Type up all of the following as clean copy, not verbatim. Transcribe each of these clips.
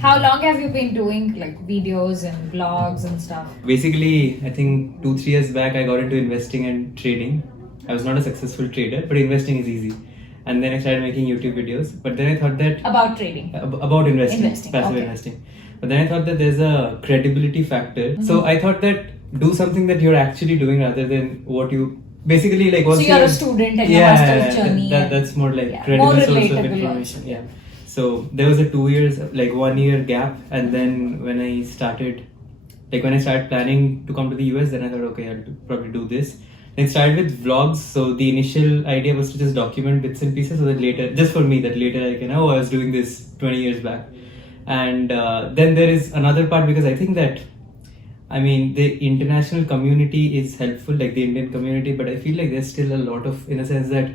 How long have you been doing like videos and blogs and stuff? Basically, I think 2-3 years back, I got into investing and trading. I was not a successful trader, but investing is easy. And then I started making YouTube videos. But then I thought that About trading. about investing, passive okay. investing. But then I thought that there's a credibility factor. So I thought that do something that you're actually doing rather than what you basically like. So you're a student and your master's journey. That's more like credible more source of relatable information. also. Yeah. So there was a 2 years, like 1 year gap, and then when I started planning to come to the US, then I thought, okay, I'll probably do this. Then started with vlogs. So the initial idea was to just document bits and pieces, so that later, just for me, that later I can, I was doing this 20 years back. And then there is another part, because I think that, I mean, the international community is helpful, like the Indian community, but I feel like there's still a lot of, in a sense that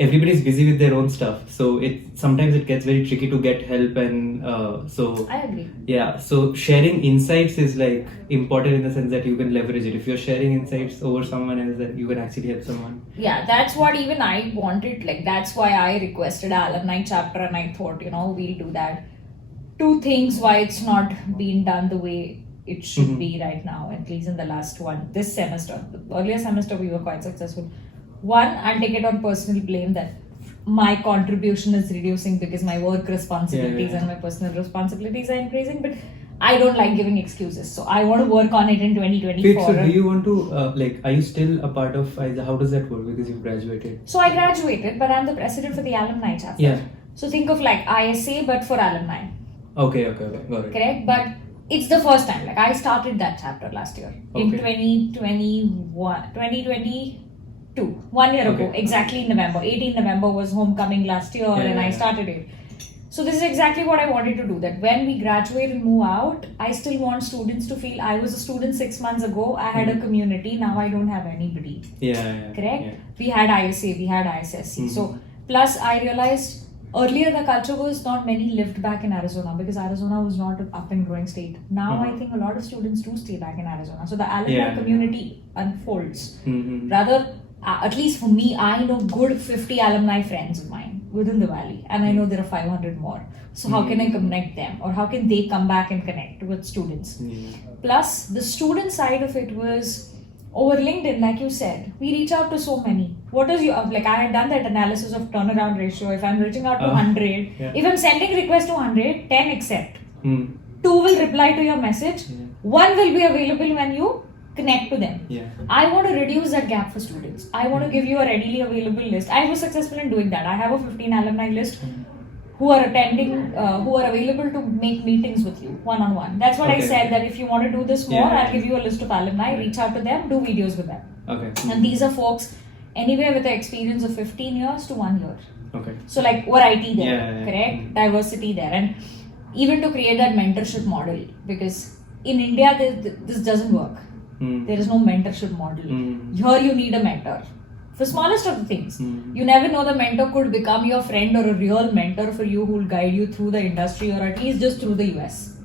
everybody's busy with their own stuff, so sometimes it gets very tricky to get help, and so I agree. Yeah, so sharing insights is like important in the sense that you can leverage it. If you're sharing insights over someone else, then you can actually help someone. Yeah, that's what even I wanted. Like that's why I requested an alumni chapter, and I thought, we'll do that. 2 things why it's not being done the way it should be right now, at least in the last this semester. The earlier semester we were quite successful. One, I'll take it on personal blame that my contribution is reducing because my work responsibilities and my personal responsibilities are increasing, but I don't like giving excuses. So I want to work on it in 2024. Wait, so do you want to, are you still a part of, how does that work? Because you've graduated. So I graduated, but I'm the president for the alumni chapter. Yeah. So think of like ISA, but for alumni. Okay, got it. Correct? But it's the first time. Like I started that chapter last year in 2022, 1 year ago, exactly in November. 18 November was homecoming last year, and I started it. So this is exactly what I wanted to do, that when we graduate and move out, I still want students to feel I was a student 6 months ago, I had a community, now I don't have anybody. Yeah. Correct? Yeah. We had ISA, we had ISSC. So plus I realized earlier the culture was not many lived back in Arizona because Arizona was not an up and growing state. Now I think a lot of students do stay back in Arizona. So the alumni community unfolds. Rather, at least for me, I know good 50 alumni friends of mine within the valley, and I know there are 500 more. So how can I connect them, or how can they come back and connect with students? Plus, the student side of it was over LinkedIn, like you said, we reach out to so many. What is your, like I had done that analysis of turnaround ratio. If I'm reaching out to 100, if I'm sending request to 100, 10 accept. 2 will reply to your message. 1 will be available when you connect to them. I want to reduce that gap for students. I want to give you a readily available list. I was successful in doing that. I have a 15 alumni list who are attending, who are available to make meetings with you one-on-one. That's what I said, that if you want to do this more, I'll give you a list of alumni, reach out to them, do videos with them. And these are folks anywhere with the experience of 15 years to 1 year. So like variety there, correct? Diversity there. And even to create that mentorship model, because in India, this doesn't work. There is no mentorship model. Here you need a mentor. For smallest of the things. You never know, the mentor could become your friend or a real mentor for you who will guide you through the industry, or at least just through the US.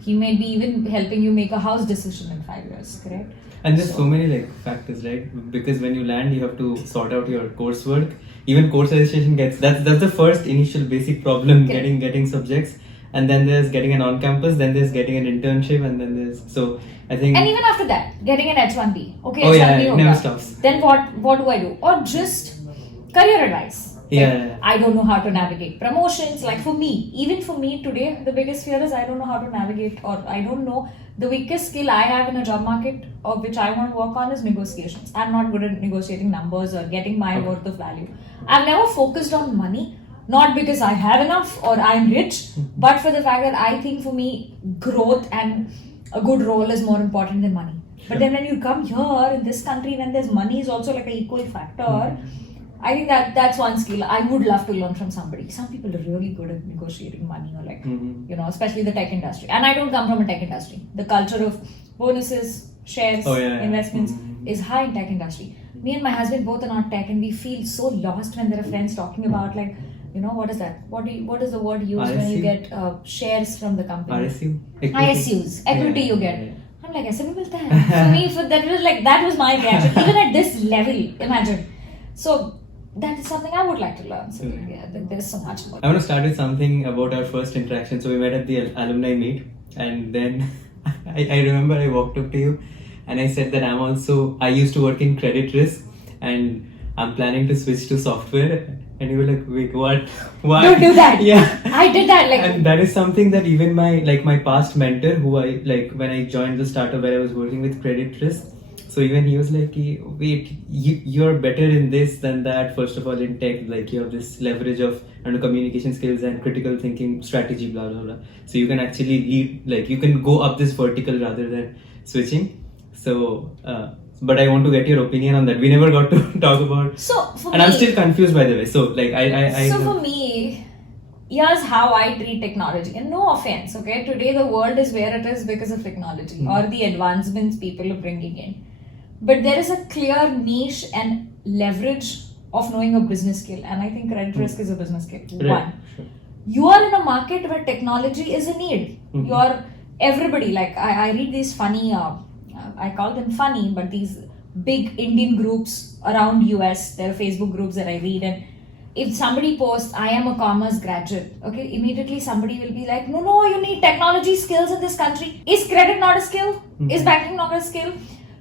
He may be even helping you make a house decision in 5 years, correct? And there's so many like factors, right? Because when you land, you have to sort out your coursework. Even course registration that's the first initial basic problem, getting subjects. And then there's getting an on-campus, then there's getting an internship, and then there's, so I think... And even after that, getting an H1B. Okay, H1B it never stops. Then what do I do? Or just career advice. I don't know how to navigate promotions. Like for me, even for me today, the biggest fear is I don't know how to navigate, or I don't know, the weakest skill I have in a job market, or which I want to work on, is negotiations. I'm not good at negotiating numbers or getting my worth of value. I've never focused on money. Not because I have enough or I'm rich, but for the fact that I think for me, growth and a good role is more important than money. But then when you come here in this country, when there's money is also like an equal factor, I think that's one skill I would love to learn from somebody. Some people are really good at negotiating money, or like, especially the tech industry. And I don't come from a tech industry. The culture of bonuses, shares, investments is high in tech industry. Me and my husband both are not tech, and we feel so lost when there are friends talking about like, what is that? What is the word used when you get shares from the company? ISUs, equity you get. I'm like, ऐसे भी मिलता है? For me, that was my reaction. Even at this level, imagine. So that is something I would like to learn. So there's so much more. I want to start with something about our first interaction. So we met at the alumni meet, and then I remember I walked up to you and I said that I used to work in credit risk and I'm planning to switch to software. And you were like, wait, what? Why? Don't do that. Yeah. I did that. And that is something that even my past mentor, who I when I joined the startup where I was working with credit risk, so even he was like, wait, you're better in this than that. First of all, in tech, like you have this leverage of communication skills and critical thinking, strategy, blah blah blah. So you can actually lead, like you can go up this vertical rather than switching. So, but I want to get your opinion on that. We never got to talk about. I'm still confused, by the way. So like for me, here's how I treat technology. And no offense, okay? Today the world is where it is because of technology or the advancements people are bringing in. But there is a clear niche and leverage of knowing a business skill, and I think credit risk is a business skill. Right. One, you are in a market where technology is a need. You're everybody. Like I read these funny, I call them funny, but these big Indian groups around US. There are Facebook groups that I read, and if somebody posts, I am a commerce graduate, okay, immediately somebody will be like, no, you need technology skills in this country. Is credit not a skill? Is banking not a skill?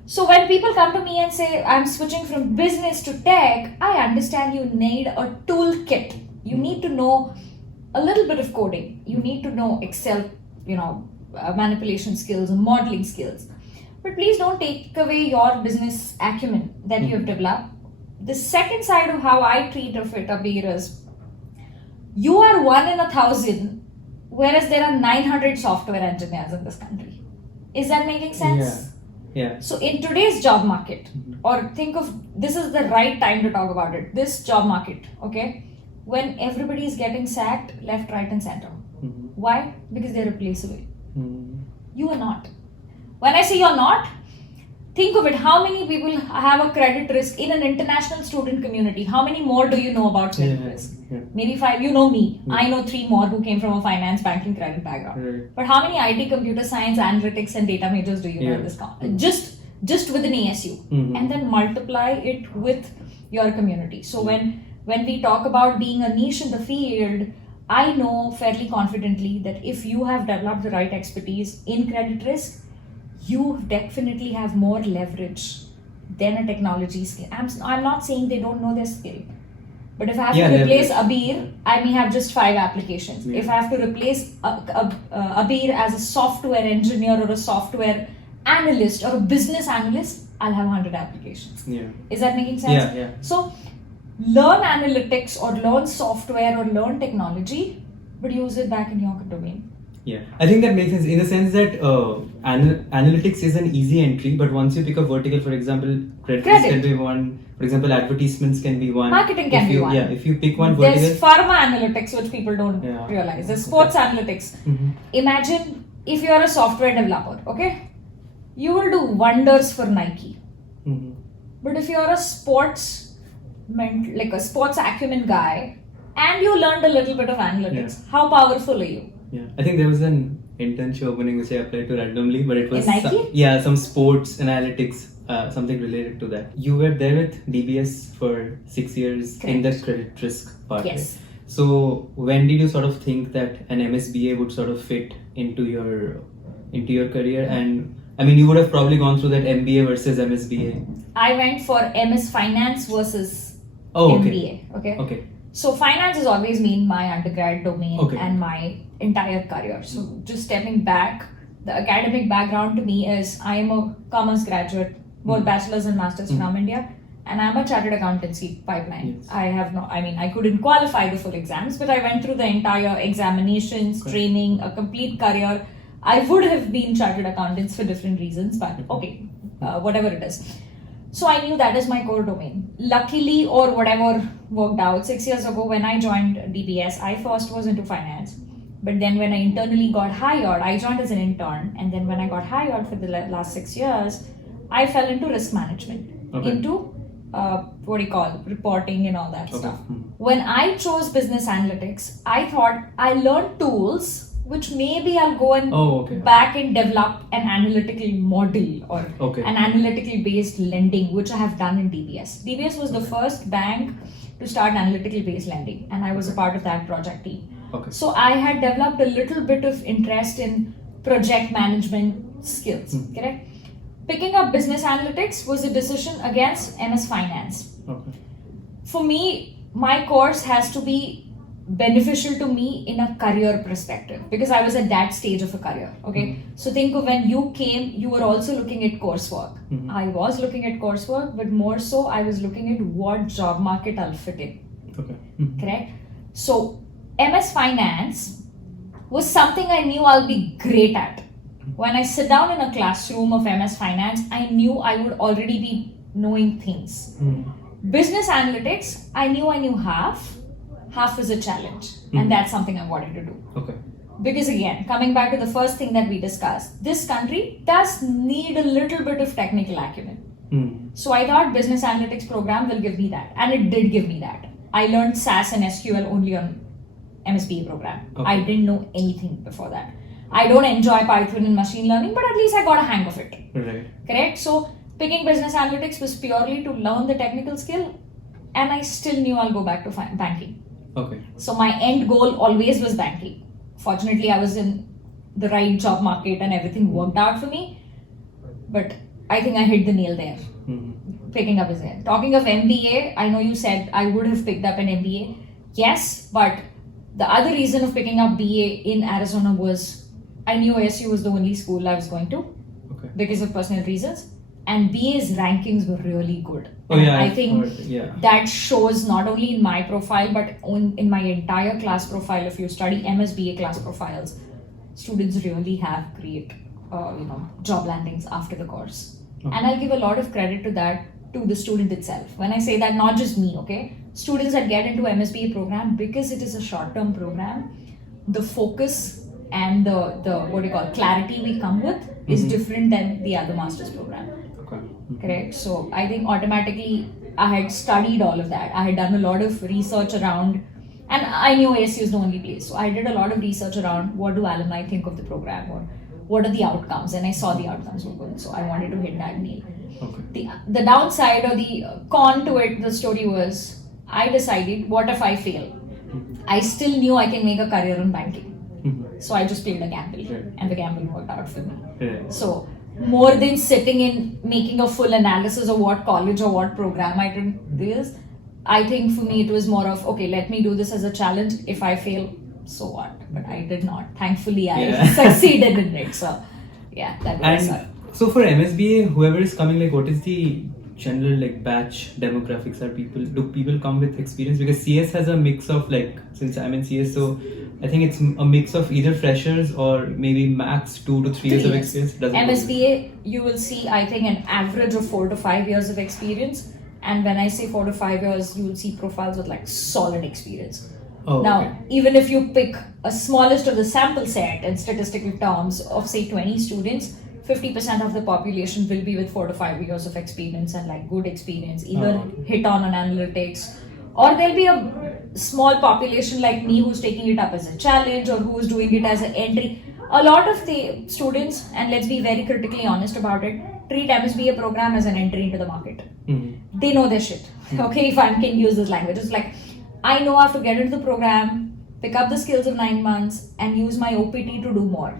So when people come to me and say, I'm switching from business to tech, I understand you need a toolkit. You need to know a little bit of coding. You need to know Excel, manipulation skills, modeling skills. But please don't take away your business acumen that you have developed. The second side of how I treat of it, Abir, is you are 1 in 1,000, whereas there are 900 software engineers in this country. Is that making sense? Yeah. So in today's job market, or think of, this is the right time to talk about it, this job market, okay, when everybody is getting sacked left, right and center. Why? Because they're replaceable. You are not. When I say you're not, think of it, how many people have a credit risk in an international student community? How many more do you know about credit risk? Maybe 5, you know me. I know 3 more who came from a finance, banking, credit background. But how many IT, computer science, analytics and data majors do you know in this just with an ASU? And then multiply it with your community. So when we talk about being a niche in the field, I know fairly confidently that if you have developed the right expertise in credit risk, you definitely have more leverage than a technology skill. I'm not saying they don't know their skill. But if I have to replace Abir, I may have just 5 applications. If I have to replace Abir as a software engineer or a software analyst or a business analyst, I'll have 100 applications. Is that making sense? So learn analytics or learn software or learn technology, but use it back in your domain. Yeah, I think that makes sense in the sense that analytics is an easy entry, but once you pick a vertical, for example, credit can be one, for example, advertisements can be one. Marketing can be one. Yeah, if you pick one vertical. There's pharma analytics, which people don't realize. There's sports analytics. Imagine if you're a software developer, okay? You will do wonders for Nike. But if you're a sports acumen guy, and you learned a little bit of analytics, how powerful are you? Yeah, I think there was an internship opening which I applied to randomly, but it was Nike? Some sports analytics, something related to that. You were there with DBS for 6 years in the credit risk part. Yes. Right? So when did you sort of think that an MSBA would sort of fit into your career? And I mean, you would have probably gone through that MBA versus MSBA. I went for MS Finance versus MBA. Okay. So finance has always been my undergrad domain and my entire career. So just stepping back, the academic background to me is I am a commerce graduate, both bachelor's and master's from India, and I'm a chartered accountancy pipeline. I couldn't qualify the full exams, but I went through the entire examinations, training, a complete career. I would have been chartered accountants for different reasons, but whatever it is. So I knew that is my core domain. Luckily, or whatever worked out, 6 years ago when I joined DBS, I first was into finance. But then when I internally got hired, I joined as an intern. And then when I got hired for the last 6 years, I fell into risk management, into reporting and all that stuff. When I chose business analytics, I thought I learned tools which maybe I'll go and back and develop an analytical model or an analytical based lending, which I have done in DBS. DBS was the first bank to start analytical based lending, and I was a part of that project team. So I had developed a little bit of interest in project management skills. Correct? Picking up business analytics was a decision against MS Finance. For me, my course has to be beneficial to me in a career perspective because I was at that stage of a career. So think of when you came, you were also looking at coursework. I was looking at coursework, but more so I was looking at what job market I'll fit in. Correct? So MS Finance was something I knew I'll be great at. When I sit down in a classroom of MS Finance, I knew I would already be knowing things. Business analytics, I knew half is a challenge, and that's something I wanted to do. Because again, coming back to the first thing that we discussed, this country does need a little bit of technical acumen. So I thought business analytics program will give me that, and it did give me that. I learned SAS and SQL only on MSBA program. I didn't know anything before that. I don't enjoy Python and machine learning, but at least I got a hang of it. Correct? So picking business analytics was purely to learn the technical skill, and I still knew I'll go back to banking. So my end goal always was banking. Fortunately, I was in the right job market and everything worked out for me. But I think I hit the nail there. Picking up is there. Talking of MBA, I know you said I would have picked up an MBA. Yes, but the other reason of picking up BA in Arizona was I knew ASU was the only school I was going to because of personal reasons. And BA's rankings were really good. I think that shows not only in my profile, but in my entire class profile. If you study MSBA class profiles, students really have great job landings after the course. And I'll give a lot of credit to that to the student itself. When I say that, not just me, students that get into MSBA program, because it is a short-term program, the focus and the clarity we come with is different than the other master's program. Correct? So I think automatically I had studied all of that. I had done a lot of research around, and I knew ASU is the only place. So I did a lot of research around what do alumni think of the program or what are the outcomes, and I saw the outcomes were good. So I wanted to hit that nail. The downside or the con to it, the story was, I decided, what if I fail? I still knew I can make a career in banking. So I just played a gamble, and the gamble worked out for me. So more than sitting in making a full analysis of what college or what program I did this, I think for me it was more of, let me do this as a challenge. If I fail, so what? But I did not. Thankfully, I succeeded in it. So that was it. So for MSBA, whoever is coming, what is the general batch demographics? Do people come with experience? Because CS has a mix of since I'm in CS, so I think it's a mix of either freshers or maybe max 2 to 3 years of experience. MSBA, you will see, I think, an average of 4 to 5 years of experience. And when I say 4 to 5 years, you will see profiles with solid experience. Even if you pick a smallest of the sample set in statistical terms of say 20 students, 50% of the population will be with 4 to 5 years of experience and good experience, either hit on analytics, or there'll be a small population like me who's taking it up as a challenge or who's doing it as an entry. A lot of the students, and let's be very critically honest about it, treat MSBA program as an entry into the market. They know their shit. If I can use this language. It's I know I have to get into the program, pick up the skills of 9 months, and use my OPT to do more.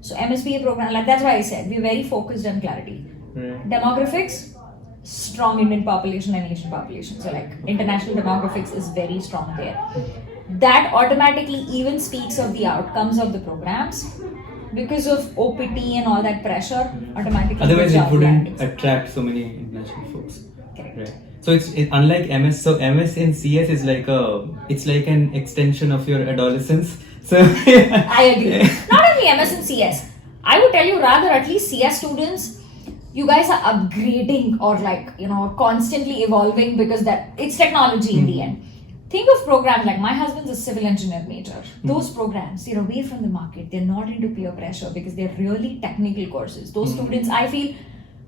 So MSBA program, that's why I said we're very focused on clarity. Demographics, strong Indian population and Asian population. So international demographics is very strong there. That automatically even speaks of the outcomes of the programs because of OPT and all that pressure. Automatically, otherwise it wouldn't attract so many international folks. Correct. So it's unlike MS. So MS in CS is it's like an extension of your adolescence. So I agree. Not only MS and CS. I would tell you rather at least CS students, you guys are upgrading or constantly evolving because it's technology in the end. Think of programs my my husband's a civil engineer major. Those programs, they're away from the market. They're not into peer pressure because they're really technical courses. Those students, I feel,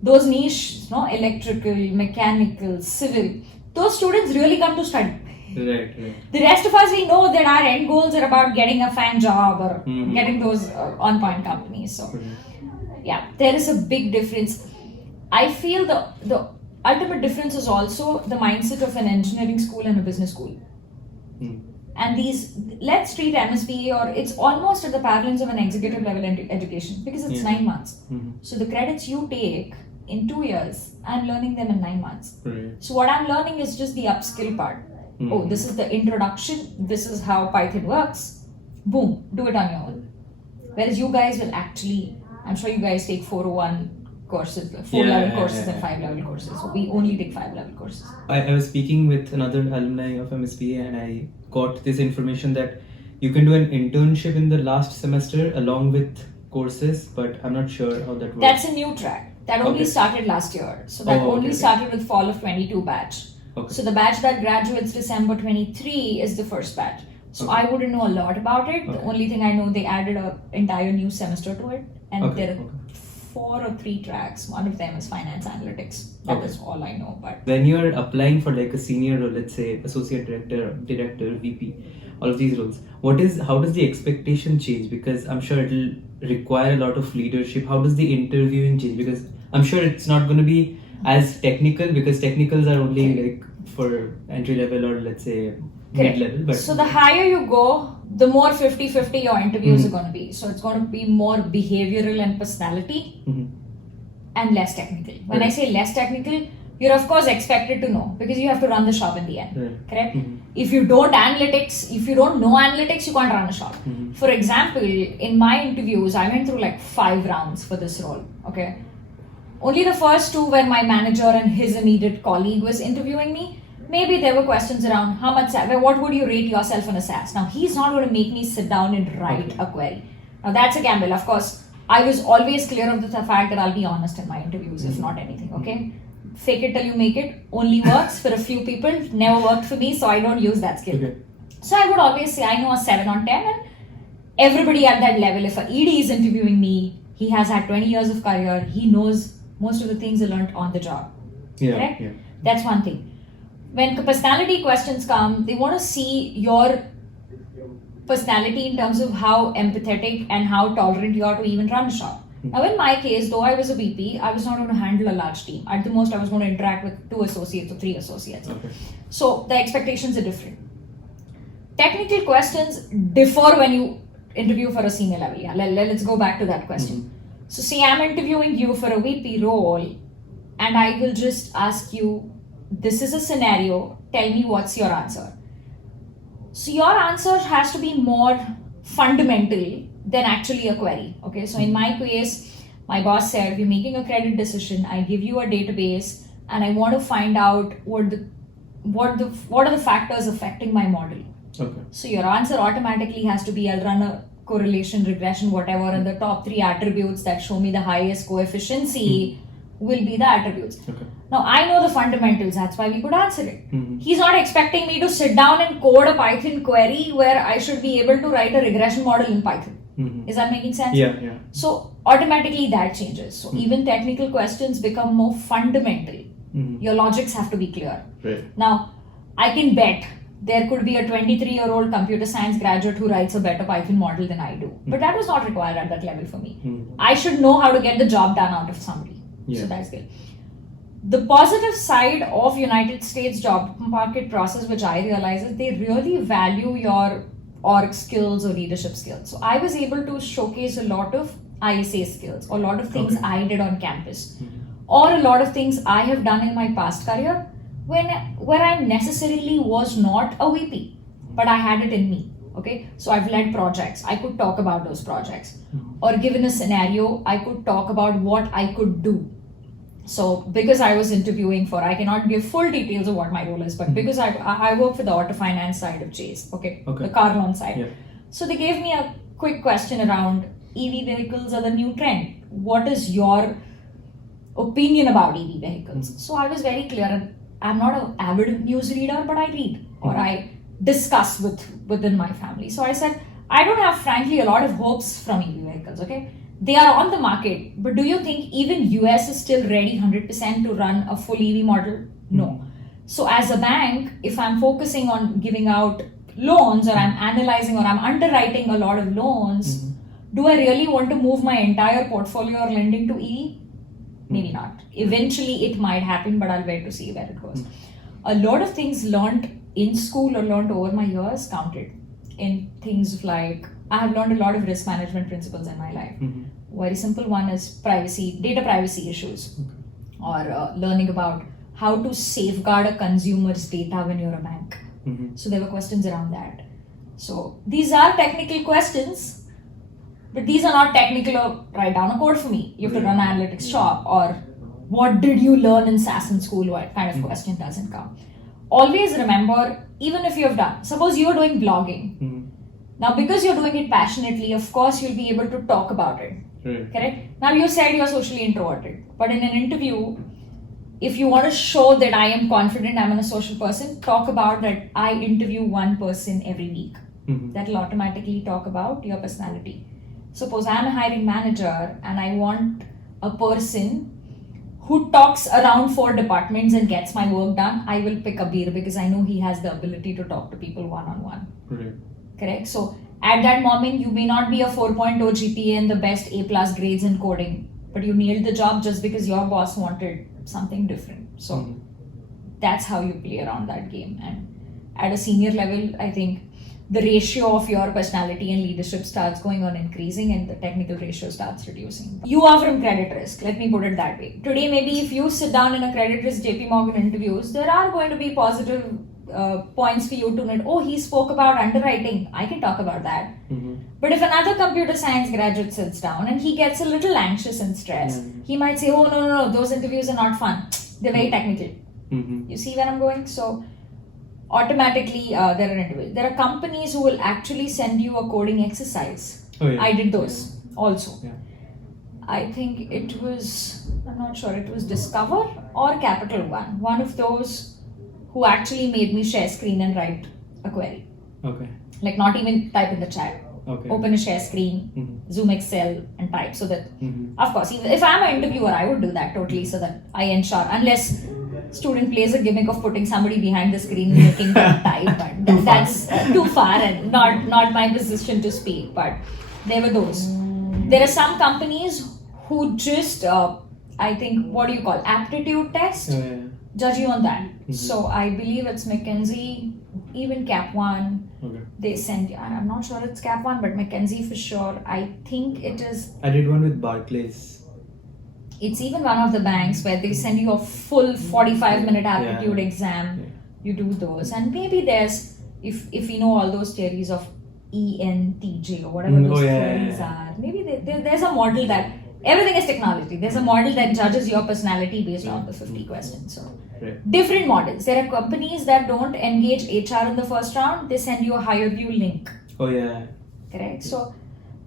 those niche, electrical, mechanical, civil, those students really come to study. Right. The rest of us, we know that our end goals are about getting a fan job or getting those on-point companies. So, yeah, there is a big difference. I feel the ultimate difference is also the mindset of an engineering school and a business school. And these, let's treat MSBA, or it's almost at the parallels of an executive level education, because it's 9 months. So the credits you take in 2 years, I'm learning them in 9 months. So what I'm learning is just the upskill part. Oh, this is the introduction, this is how Python works. Boom, do it on your own. Whereas you guys will actually, I'm sure you guys take 401 courses, 4-level courses and 5-level courses. So we only take 5-level courses. I was speaking with another alumni of MSBA, and I got this information that you can do an internship in the last semester along with courses, but I'm not sure how that works. That's a new track. That only started last year. So that only started with fall of 22 batch. So the batch that graduates December 23 is the first batch. So I wouldn't know a lot about it. The only thing I know, they added an entire new semester to it. And there are 4 or 3 tracks. One of them is finance analytics. That is all I know. But when you're applying for like a senior, or let's say associate director, VP, all of these roles, how does the expectation change? Because I'm sure it'll require a lot of leadership. How does the interviewing change? Because I'm sure it's not going to be as technical, because technicals are only like for entry level or let's say mid-level. But so the higher you go, the more 50-50 your interviews are going to be. So it's going to be more behavioral and personality and less technical. When I say less technical, you're of course expected to know, because you have to run the shop in the end. Correct? If you don't know analytics, you can't run a shop. For example, in my interviews, I went through like 5 rounds for this role. Okay. Only the first 2 when my manager and his immediate colleague was interviewing me. Maybe there were questions around what would you rate yourself on a SAS? Now, he's not going to make me sit down and write a query. Now, that's a gamble. Of course, I was always clear of the fact that I'll be honest in my interviews, if not anything, okay? Fake it till you make it only works for a few people, never worked for me, so I don't use that skill. So I would always say I know a 7 on 10, and everybody at that level, if an ED is interviewing me, he has had 20 years of career, he knows most of the things he learned on the job. Correct? That's one thing. When personality questions come, they want to see your personality in terms of how empathetic and how tolerant you are to even run a shop. Now, in my case, though I was a VP, I was not going to handle a large team. At the most, I was going to interact with 2 associates or 3 associates. So the expectations are different. Technical questions differ when you interview for a senior level. Let's go back to that question. So say I'm interviewing you for a VP role, and I will just ask you, this is a scenario, tell me what's your answer. So your answer has to be more fundamental than actually a query. Okay, so in my case, my boss said, we're making a credit decision, I give you a database, and I want to find out what are the factors affecting my model. So your answer automatically has to be, I'll run a correlation, regression, whatever, and the top 3 attributes that show me the highest coefficiency will be the attributes. Now, I know the fundamentals, that's why we could answer it. He's not expecting me to sit down and code a Python query where I should be able to write a regression model in Python. Is that making sense? Yeah. So, automatically that changes. So, even technical questions become more fundamental. Your logics have to be clear. Now, I can bet there could be a 23-year-old computer science graduate who writes a better Python model than I do. But that was not required at that level for me. I should know how to get the job done out of somebody. So that's good. The positive side of United States job market process, which I realize, is they really value your org skills or leadership skills. So I was able to showcase a lot of ISA skills, or a lot of things I did on campus, or a lot of things I have done in my past career where I necessarily was not a VP, but I had it in me. Okay, so I've led projects. I could talk about those projects, or given a scenario, I could talk about what I could do. So because I was interviewing for, I cannot give full details of what my role is, but because I work for the auto finance side of Chase, the car loan side. So they gave me a quick question around EV vehicles are the new trend. What is your opinion about EV vehicles? So I was very clear, and I'm not an avid news reader, but I read, or I discuss within my family. So I said, I don't have frankly a lot of hopes from EV vehicles, okay? They are on the market, but do you think even US is still ready 100% to run a full EV model? No. So as a bank, if I'm focusing on giving out loans, or I'm analyzing, or I'm underwriting a lot of loans, do I really want to move my entire portfolio or lending to EE? Maybe not. Eventually it might happen, but I'll wait to see where it goes. A lot of things learned in school or learned over my years counted in things like, I have learned a lot of risk management principles in my life. Very simple one is data privacy issues, or learning about how to safeguard a consumer's data when you're a bank. So there were questions around that. So these are technical questions, but these are not technical or write down a code for me. You have to run an analytics shop, or what did you learn in SAS in school? What kind of question doesn't come. Always remember, even if you have done, suppose you're doing blogging. Now, because you're doing it passionately, of course, you'll be able to talk about it. Correct? Now, you said you're socially introverted, but in an interview, if you want to show that I am confident, I'm a social person, talk about that I interview one person every week. That will automatically talk about your personality. Suppose I'm a hiring manager and I want a person who talks around 4 departments and gets my work done, I will pick Abir because I know he has the ability to talk to people one-on-one. Correct? So at that moment, you may not be a 4.0 GPA and the best A+ grades in coding, but you nailed the job just because your boss wanted something different. So that's how you play around that game. And at a senior level, I think the ratio of your personality and leadership starts going on increasing, and the technical ratio starts reducing. You are from credit risk, let me put it that way. Today, maybe if you sit down in a credit risk JP Morgan interviews, there are going to be positive points for you to note. Oh, he spoke about underwriting, I can talk about that. But if another computer science graduate sits down and he gets a little anxious and stressed, he might say, oh no, those interviews are not fun, they're very technical. You see where I'm going? So automatically there are companies who will actually send you a coding exercise. I did those also. I think it was, I'm not sure, it was Discover or Capital One of those who actually made me share screen and write a query. Like not even type in the chat. Open a share screen, Zoom Excel and type, so that, of course, if I'm an interviewer, I would do that totally, so that I ensure, unless student plays a gimmick of putting somebody behind the screen and making them type, but that's too far and not my position to speak. But there were those. There are some companies who just, I think, what do you call, aptitude test, judge you on that. So I believe it's McKinsey, even Cap One. They send you, I'm not sure it's Cap One, but McKinsey for sure. I think it is. I did one with Barclays. It's even one of the banks where they send you a full 45-minute aptitude exam. You do those, and maybe there's, if you know all those theories of ENTJ or whatever those theories are, maybe there's a model that, everything is technology. There's a model that judges your personality based on the 50 questions. So different models. There are companies that don't engage HR in the first round. They send you a higher view link. Correct. So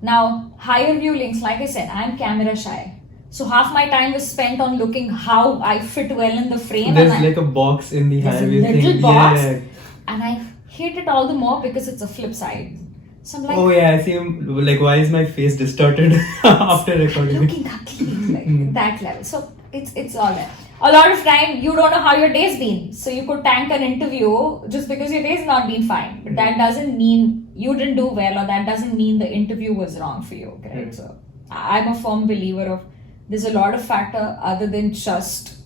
now higher view links, like I said, I'm camera shy. So half my time was spent on looking how I fit well in the frame. There's like a box in the higher view thing. Little box, and I hate it all the more because it's a flip side. So I'm like, I see him, like, why is my face distorted after recording? Looking ugly, like that level. So it's all there. A lot of time you don't know how your day's been, so you could tank an interview just because your day's not been fine. But that doesn't mean you didn't do well, or that doesn't mean the interview was wrong for you. Okay, so I'm a firm believer of, there's a lot of factor other than just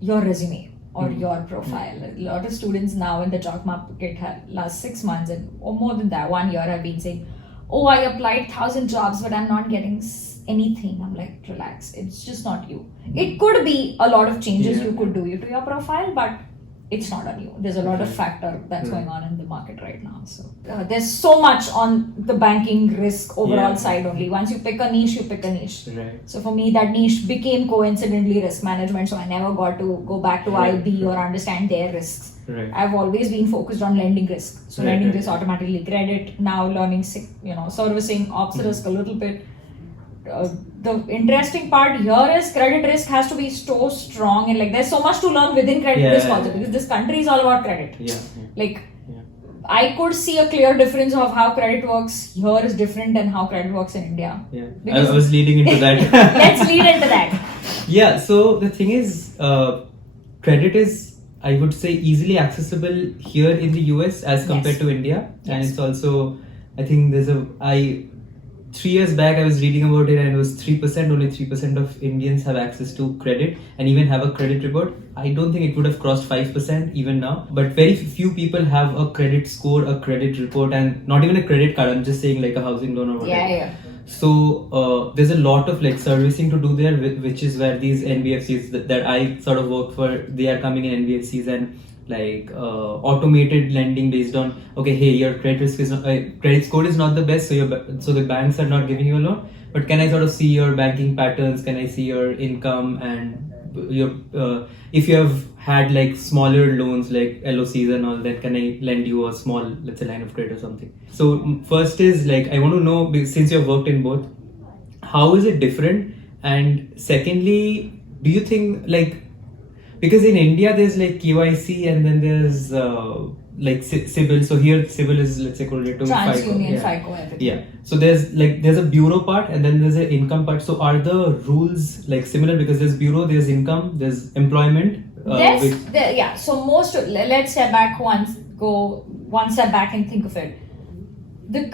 your resume or your profile. A lot of students now in the job market have last 6 months or more than that, 1 year, have been saying, oh, I applied 1,000 jobs, but I'm not getting anything. I'm like, relax, it's just not you. It could be a lot of changes you could do to your profile, but it's not on you. There's a lot of factor that's going on in the market right now. So there's so much on the banking risk overall side only. Once you pick a niche, you pick a niche. So for me, that niche became coincidentally risk management. So I never got to go back to IB or understand their risks. I've always been focused on lending risk. So lending risk, automatically credit, now learning, servicing, ops risk a little bit. The interesting part here is credit risk has to be so strong, and like there's so much to learn within credit risk also, because this country is all about credit. I could see a clear difference of how credit works here is different than how credit works in India. I was leading into that. Let's lead into that. So the thing is, credit is, I would say, easily accessible here in the US as compared to India. And it's also, I think 3 years back I was reading about it, and it was 3%, only 3% of Indians have access to credit and even have a credit report. I don't think it would have crossed 5% even now, but very few people have a credit score, a credit report, and not even a credit card. I'm just saying like a housing loan or whatever. So there's a lot of like servicing to do there, which is where these NBFCs that I sort of work for, they are coming in NBFCs and like automated lending based on, okay, hey, your credit risk is not, credit score is not the best, so the banks are not giving you a loan, but can I sort of see your banking patterns, can I see your income, and your if you have had like smaller loans like LOCs and all that, can I lend you a small, let's say, line of credit or something. So first is like, I want to know, since you have worked in both, how is it different? And secondly, do you think like, because in India there's like KYC and then there's like CIBIL. So here CIBIL is, let's say, correlated to TransUnion, FICO, everything. Yeah. So there's a bureau part and then there's an income part. So are the rules like similar? Because there's bureau, there's income, there's employment. So let's step back go one step back and think of it. The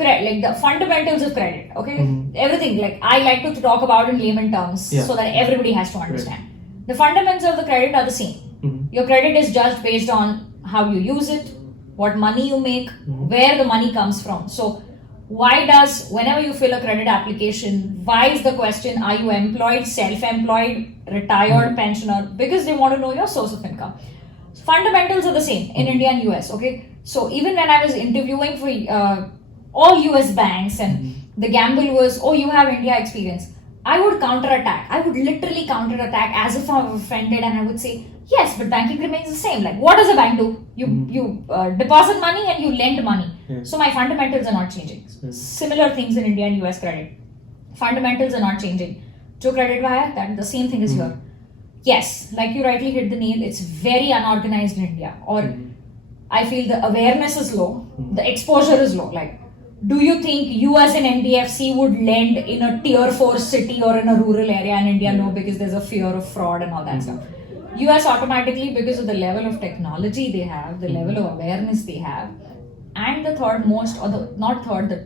fundamentals of credit. Okay, everything. Like I like to talk about in layman terms so that everybody has to understand. Right. The fundamentals of the credit are the same. Your credit is judged based on how you use it, what money you make, where the money comes from. So whenever you fill a credit application, why is the question, are you employed, self-employed, retired, pensioner? Because they want to know your source of income. So fundamentals are the same in India and US, okay? So even when I was interviewing for all US banks and the gamble was, oh, you have India experience, I would counterattack. I would literally counterattack as if I was offended, and I would say, yes, but banking remains the same. Like, what does a bank do? You deposit money and you lend money. So my fundamentals are not changing. Similar things in India and US credit. Fundamentals are not changing. Jo credit vaya, that the same thing is here. Yes, like you rightly hit the nail, it's very unorganized in India. Or I feel the awareness is low, the exposure is low. Like, do you think you as an NBFC would lend in a tier 4 city or in a rural area in India? No, because there's a fear of fraud and all that stuff. US automatically, because of the level of technology they have, the level of awareness they have, and the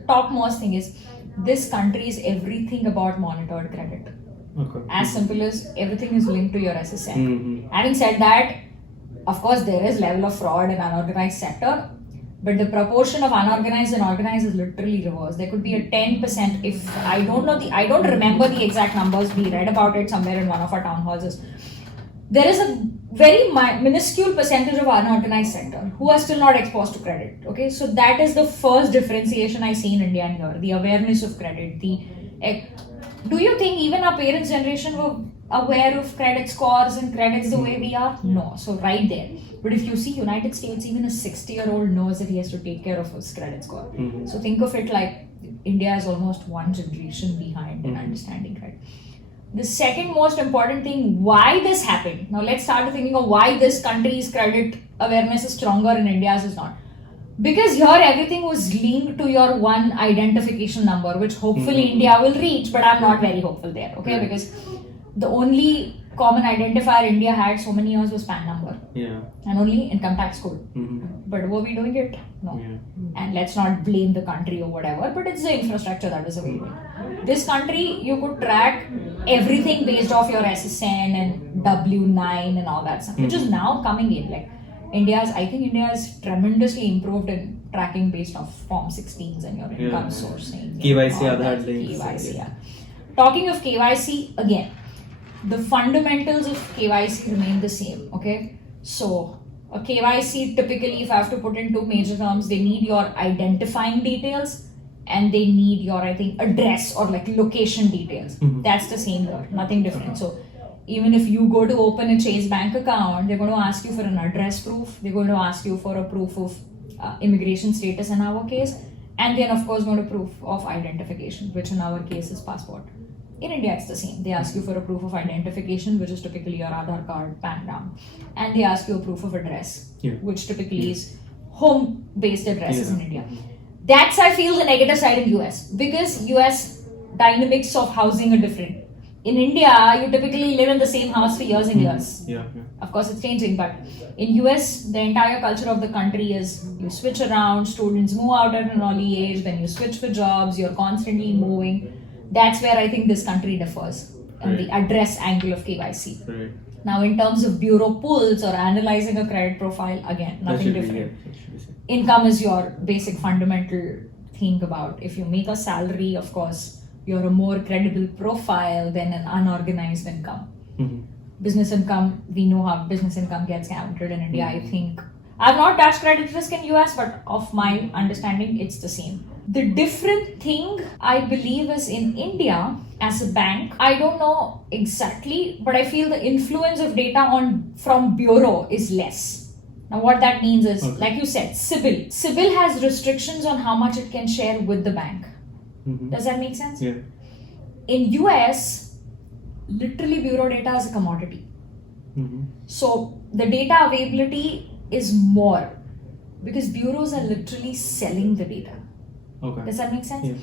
topmost thing is, this country is everything about monitored credit. Okay. As simple as everything is linked to your SSN. Having said that, of course there is level of fraud in unorganized sector, but the proportion of unorganized and organized is literally reversed. There could be a 10%, if I don't remember the exact numbers, we read about it somewhere in one of our town halls. There is a very minuscule percentage of unorganized sector who are still not exposed to credit. Okay, so that is the first differentiation I see in India and here, the awareness of credit. Do you think even our parents' generation were aware of credit scores and credits the way we are? No. So right there. But if you see United States, even a 60-year-old knows that he has to take care of his credit score. So think of it like India is almost one generation behind in understanding credit. The second most important thing, why this happened. Now let's start thinking of why this country's credit awareness is stronger and India's is not. Because here everything was linked to your one identification number, which hopefully India will reach, but I'm not very hopeful there, okay? Because the only common identifier India had so many years was PAN number. And only income tax code. But were we doing it? No. And let's not blame the country or whatever, but it's the infrastructure that is available. This country, you could track everything based off your SSN and W9 and all that stuff, which is now coming in. Like I think India has tremendously improved in tracking based off Form 16s and your income sourcing. KYC, Aadhaar links. KYC, yeah. Talking of KYC, again, the fundamentals of KYC remain the same, okay? So, a KYC, typically, if I have to put in two major terms, they need your identifying details and they need your, I think, address or like location details. That's the same there, nothing different. So, even if you go to open a Chase bank account, they're going to ask you for an address proof, they're going to ask you for a proof of immigration status in our case, and then of course going to proof of identification, which in our case is passport. In India, it's the same. They ask you for a proof of identification, which is typically your Aadhaar card, PAN down. And they ask you a proof of address, which typically is home-based addresses in India. That's, I feel, the negative side in US. Because US dynamics of housing are different. in India, you typically live in the same house for years and years. Yeah. Of course, it's changing, but in US, the entire culture of the country is you switch around, students move out at an early age, then you switch for jobs, you're constantly moving. That's where I think this country differs on the address angle of KYC. Right. Now, in terms of bureau pulls or analyzing a credit profile, again, nothing different. Income is your basic fundamental thing about if you make a salary, of course, you're a more credible profile than an unorganized income. Business income, we know how business income gets counted in India. I think I've not touched credit risk in US, but of my understanding, it's the same. The different thing I believe is in India as a bank, I don't know exactly, but I feel the influence of data from bureau is less. Now what that means is, like you said, CIBIL. CIBIL has restrictions on how much it can share with the bank. Does that make sense? Yeah. In US, literally bureau data is a commodity. So the data availability is more because bureaus are literally selling the data. Okay. Does that make sense? Yeah.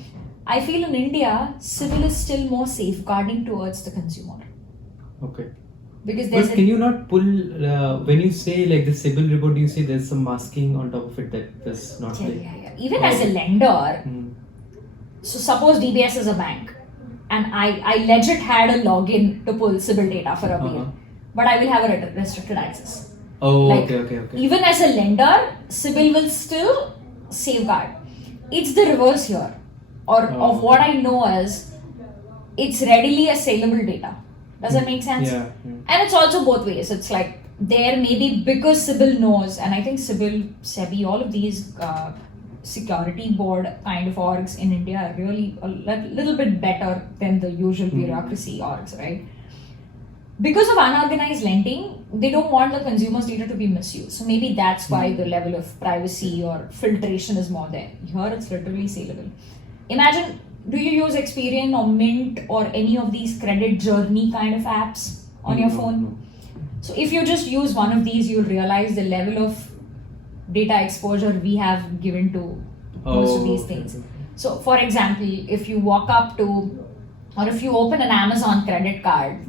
I feel in India, CIBIL is still more safeguarding towards the consumer. Okay. Because But can you not pull, when you say like the CIBIL report, you say there's some masking on top of it that does not yeah. Even as a lender, so suppose DBS is a bank and I legit had a login to pull CIBIL data for a bill, but I will have a restricted access. Oh, Like, okay. Even as a lender, CIBIL will still safeguard. It's the reverse here. Of what I know is, it's readily assailable data. Does that make sense? Yeah. And it's also both ways. It's like, there maybe because CIBIL knows, and I think CIBIL, SEBI, all of these security board kind of orgs in India are really a little bit better than the usual bureaucracy orgs, right? Because of unorganized lending, they don't want the consumer's data to be misused. So maybe that's why the level of privacy or filtration is more there. Here it's literally saleable. Imagine, do you use Experian or Mint or any of these credit journey kind of apps on your phone? No. So if you just use one of these, you'll realize the level of data exposure we have given to most of these things. Okay. So for example, if you walk up to, or if you open an Amazon credit card,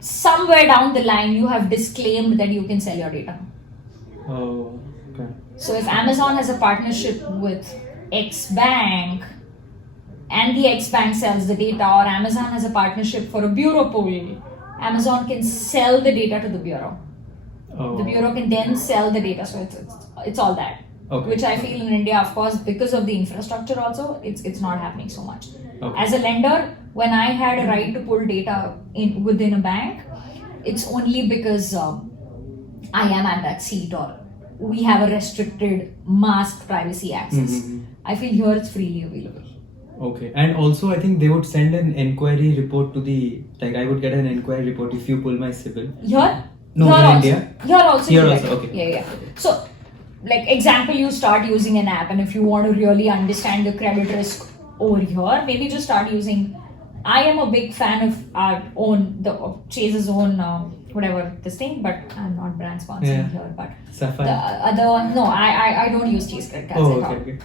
somewhere down the line you have disclaimed that you can sell your data. Oh, okay. So if Amazon has a partnership with X bank and the X bank sells the data, or Amazon has a partnership for a bureau pool, Amazon can sell the data to the bureau. The bureau can then sell the data. So it's all that. Okay. Which I feel in India, of course, because of the infrastructure also, it's not happening so much. Okay. As a lender, when I had a right to pull data within a bank, it's only because I am at that seat or we have a restricted masked privacy access. I feel here it's freely available. Okay, and also I think they would send an inquiry report to the, like I would get an inquiry report if you pull my CIBIL. Here? No, here in also. India. Here also. Here you also, get it. okay. Yeah. So, like example, you start using an app, and if you want to really understand the credit risk over here, maybe just start using. I am a big fan of our own, of Chase's own, whatever this thing, but I'm not brand sponsoring here. But Sapphire. the other, no, I don't use Chase credit cards Oh, at all. okay.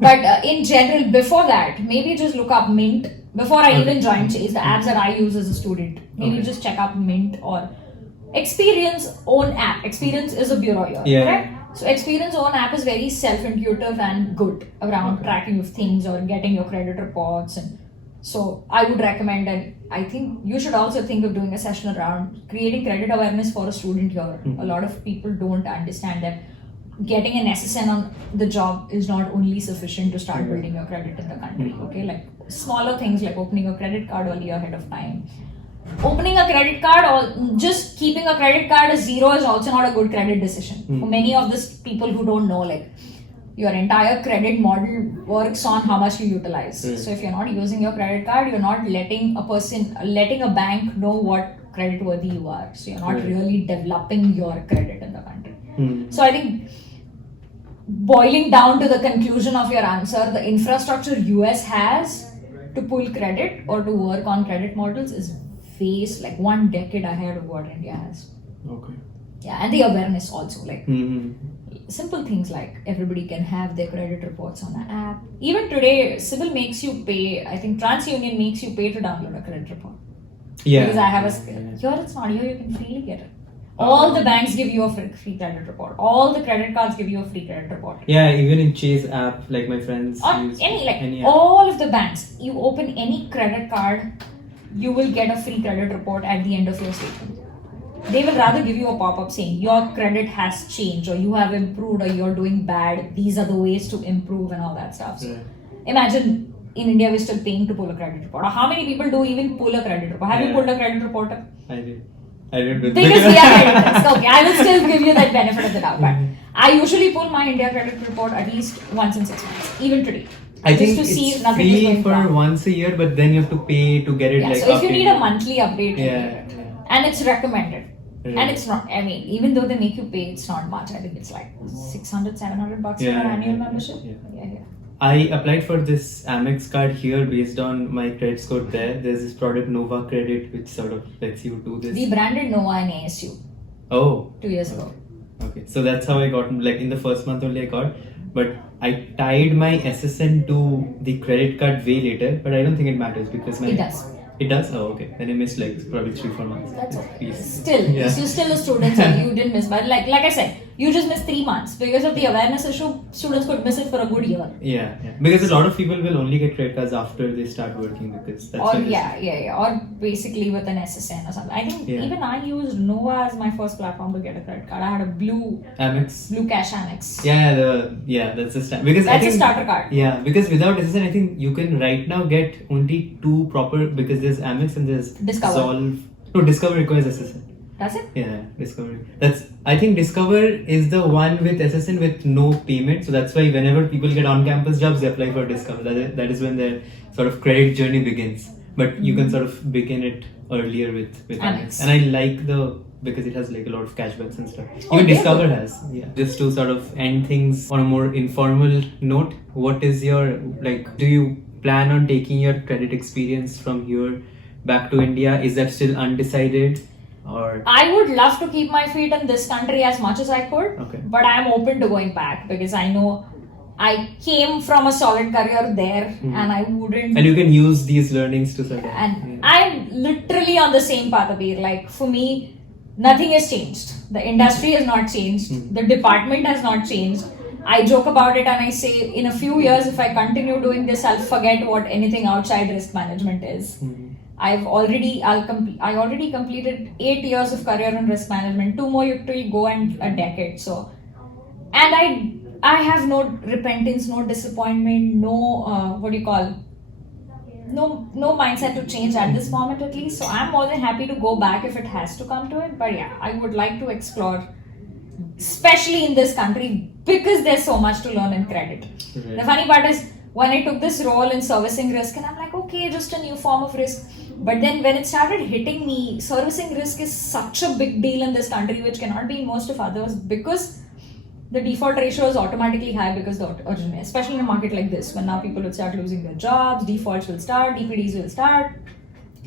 But in general, before that, maybe just look up Mint. Before I even joined Chase, the apps that I use as a student, maybe just check up Mint or Experian's own app. Experience is a bureau here, right? So Experian's own app is very self-intuitive and good around tracking of things or getting your credit reports. And so I would recommend, and I think you should also think of doing a session around creating credit awareness for a student here. A lot of people don't understand that getting an SSN on the job is not only sufficient to start building your credit in the country. Okay, like smaller things like opening a credit card early ahead of time. Opening a credit card or just keeping a credit card as zero is also not a good credit decision. For many of these people who don't know, like your entire credit model works on how much you utilize. So if you're not using your credit card, you're not letting a bank know what credit worthy you are. So you're not really developing your credit in the country. So I think boiling down to the conclusion of your answer, the infrastructure US has to pull credit or to work on credit models is phase like 1 decade ahead of what India has. Okay. Yeah, and the awareness also, like simple things like everybody can have their credit reports on an app. Even today, Civil makes you pay. I think TransUnion makes you pay to download a credit report. Yeah. Because I have here it's not. Here you can freely get it. All the banks give you a free credit report. All the credit cards give you a free credit report. Yeah, even in Chase app, like my friends use any app. All of the banks, you open any credit card, you will get a free credit report at the end of your statement. They will rather give you a pop-up saying your credit has changed or you have improved or you're doing bad. These are the ways to improve and all that stuff. So imagine in India we're still paying to pull a credit report. Or how many people do even pull a credit report? Have you pulled a credit report? I did. Because we are creditors. Okay, I will still give you that benefit of the doubt. But I usually pull my India credit report at least once in 6 months, even today. I think it's free for once a year, but then you have to pay to get it. Yeah, like so if you need a monthly update, and it's recommended. Right. And it's not, I mean, even though they make you pay, it's not much. I think it's like $600-700 for an annual membership. Yeah. I applied for this Amex card here based on my credit score there. There's this product Nova Credit which sort of lets you do this. We branded Nova in ASU. Oh. 2 years ago. Okay. So that's how I got, like in the first month only I got. But I tied my SSN to the credit card way later. But I don't think it matters because It does. It does? Oh, okay. Then I missed like probably 3-4 months. That's okay. Still, you're still a student, so you didn't miss. But like I said, you just missed 3 months. Because of the awareness issue, students could miss it for a good year. Yeah. Because a lot of people will only get credit cards after they start working because that's or basically with an SSN or something. I think even I used Nova as my first platform to get a credit card. I had a blue cash Amex. That's the start. Because that's a starter card. Yeah, because without SSN, I think you can right now get only 2 proper, because there's Amex and there's Discover. Discover requires SSN. Does it? Yeah, Discover. I think Discover is the one with SSN with no payment. So that's why whenever people get on-campus jobs, they apply for Discover. That is when their sort of credit journey begins. But you can sort of begin it earlier with Amex. And I like because it has like a lot of cashbacks and stuff. Even Discover has. Yeah. Just to sort of end things on a more informal note, what is your, do you plan on taking your credit experience from here back to India? Is that still undecided? Or I would love to keep my feet in this country as much as I could, but I'm open to going back because I know I came from a solid career there and I wouldn't. And you can use these learnings to sort of. And I'm literally on the same path, Abir. Like for me, nothing has changed. The industry has not changed. The department has not changed. I joke about it and I say in a few years, if I continue doing this, I'll forget what anything outside risk management is. I already completed 8 years of career in risk management. 2 more to go and a decade. So, and I have no repentance, no disappointment, no no mindset to change at this moment at least. So I'm more than happy to go back if it has to come to it. But yeah, I would like to explore, especially in this country, because there's so much to learn in credit. Right. The funny part is when I took this role in servicing risk, and I'm like, okay, just a new form of risk. But then when it started hitting me, servicing risk is such a big deal in this country, which cannot be in most of others, because the default ratio is automatically high because the urgent, especially in a market like this, when now people will start losing their jobs, defaults will start, DPDs will start.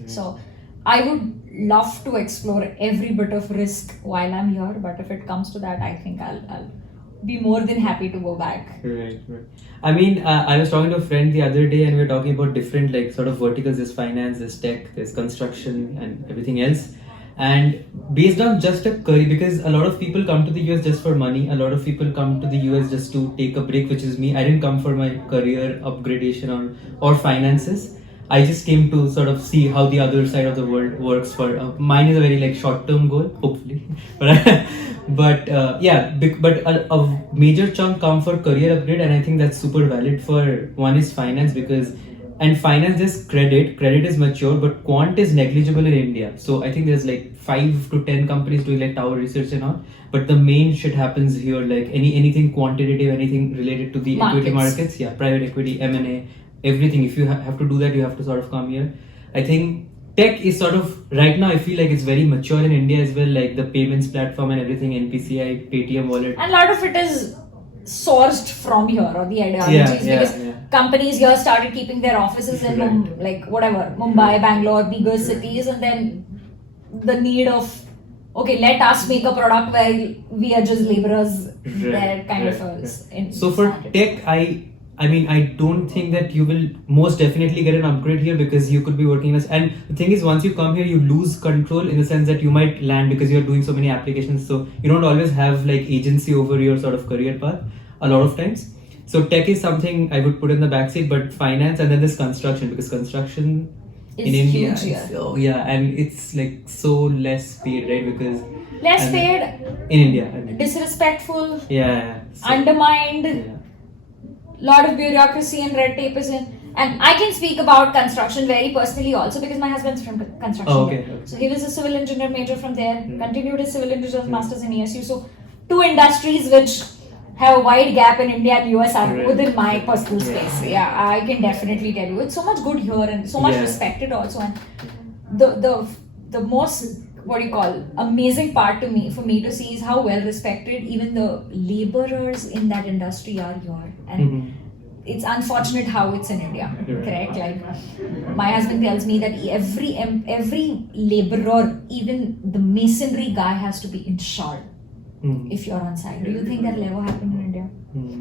So I would love to explore every bit of risk while I'm here, but if it comes to that, I think I'll be more than happy to go back. Right. I mean, I was talking to a friend the other day and we were talking about different sort of verticals. There's finance, there's tech, there's construction and everything else. And based on just a career, because a lot of people come to the US just for money, a lot of people come to the US just to take a break, which is me. I didn't come for my career upgradation or finances. I just came to sort of see how the other side of the world works. For mine is a very short-term goal, hopefully. But a major chunk come for career upgrade, and I think that's super valid. For one is finance, and finance is credit. Credit is mature, but quant is negligible in India. So I think there's 5 to 10 companies doing tower research and all. But the main shit happens here, anything quantitative, anything related to the equity markets, private equity, M&A, everything. If you have to do that, you have to sort of come here. I think tech is sort of, right now I feel like it's very mature in India as well, the payments platform and everything, NPCI, Paytm wallet. And a lot of it is sourced from here, or the ideologies, because companies here started keeping their offices in Mumbai, Bangalore, bigger cities, and then the need of okay, let us make a product where we are just laborers. They're kind of so for tech, I mean, I don't think that you will most definitely get an upgrade here because you could be working as, and the thing is, once you come here, you lose control in the sense that you might land because you're doing so many applications. So you don't always have like agency over your sort of career path a lot of times. So tech is something I would put in the backseat, but finance and then there's construction, because construction in India, and it's like so less paid, right? Because less paid in India, I mean. Disrespectful, so, undermined. Lot of bureaucracy and red tape is in, and I can speak about construction very personally also because my husband's from construction. Okay. So he was a civil engineer major from there, continued his civil engineering masters in ESU. So two industries which have a wide gap in India and US are within my personal space. Yeah, I can definitely tell you it's so much good here and so much respected also. And the most amazing part for me to see is how well respected even the laborers in that industry are here. And it's unfortunate how it's in India, correct? Like my husband tells me that every laborer, even the masonry guy, has to be insured if you're on site. Do you think that'll ever happen in India?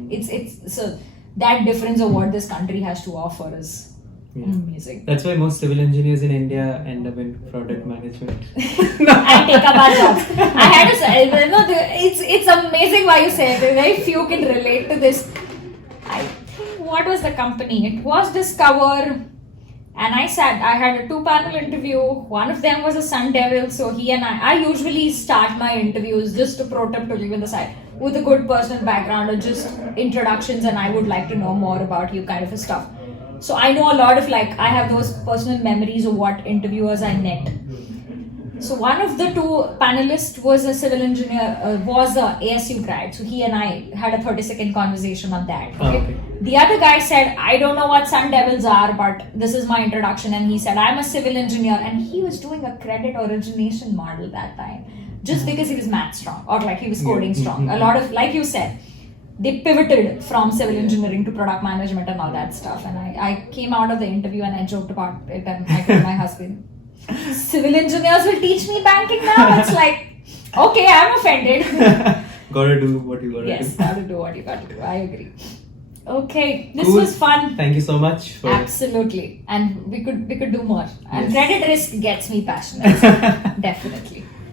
It's so that difference of what this country has to offer is amazing. That's why most civil engineers in India end up in product management. And take up our jobs. I had to say, it's amazing why you say it. Very few can relate to this. I think, what was the company? It was Discover. And I had a 2-panel interview. One of them was a Sun Devil. So he and I usually start my interviews, just a pro tip to leave on the side, with a good personal background or just introductions, and I would like to know more about you kind of stuff. So I know a lot of I have those personal memories of what interviewers I met. So one of the 2 panelists was a civil engineer, was a ASU grad. So he and I had a 30-second conversation on that. Okay? The other guy said, I don't know what Sun Devils are, but this is my introduction. And he said, I'm a civil engineer. And he was doing a credit origination model that time, just because he was math strong or he was coding strong. A lot of, like you said, they pivoted from civil engineering to product management and all that stuff. And I came out of the interview and I joked about it, and I told my husband, civil engineers will teach me banking now? It's like, okay, I'm offended. Gotta do what you gotta do. Yes, gotta do what you gotta do. I agree. Okay, this was fun. Thank you so much. Absolutely. And we could do more. And credit risk gets me passionate. Definitely.